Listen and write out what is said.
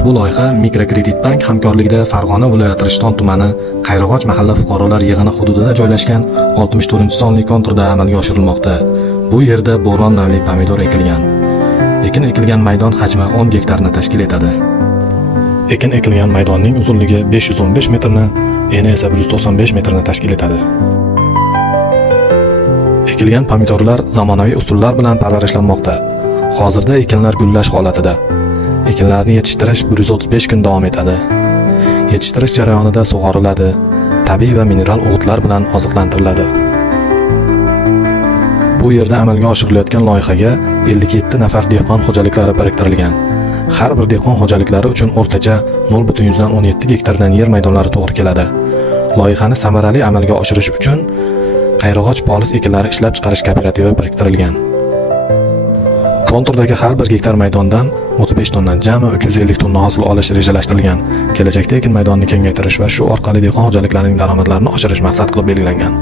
Ushbu loyiha Mikrokredit bank hamkorligida Farg'ona viloyati Rishton tumani Qayrag'och mahalla fuqarolar yig'ini hududida joylashgan 64-sonli konturda amalga oshirilmoqda. Bu yerda bo'ron navli pomidor ekilgan. Ekin ekilgan maydon hajmi 10 gektarni tashkil etadi. Ekin ekilgan maydonning uzunligi 515 metrni, eni esa 195 metrni tashkil etadi. Ekilgan pomidorlar zamonaviy usullar bilan parvarishlanmoqda. Hozirda ekinlar gullash holatida. Ekinlarni yetishtirish 135 kun davom etadi. Yetishtirish jarayonida sug'oriladi, tabiiy va mineral o'g'itlar bilan oziqlantiriladi. Bu yerda amalga oshirilayotgan loyihaga 57 nafar dehqon xo'jaliklari biriktirilgan. Har bir dehqon xo'jaliklari uchun o'rtacha 0,17 gektardan yer maydonlari to'g'ri keladi. Loyihani samarali amalga oshirish uchun Qayrag'och polis ekinlari ishlab chiqarish kooperativi biriktirilgan. Konturdagi har bir gektar maydondan 35 tondan jami 350 tonna hosil olish rejalashtirilgan. Kelajakda ekin maydonini kengaytirish va shu orqali dehqon xo'jaliklarining daromadlarini oshirish maqsad qilib belgilangan.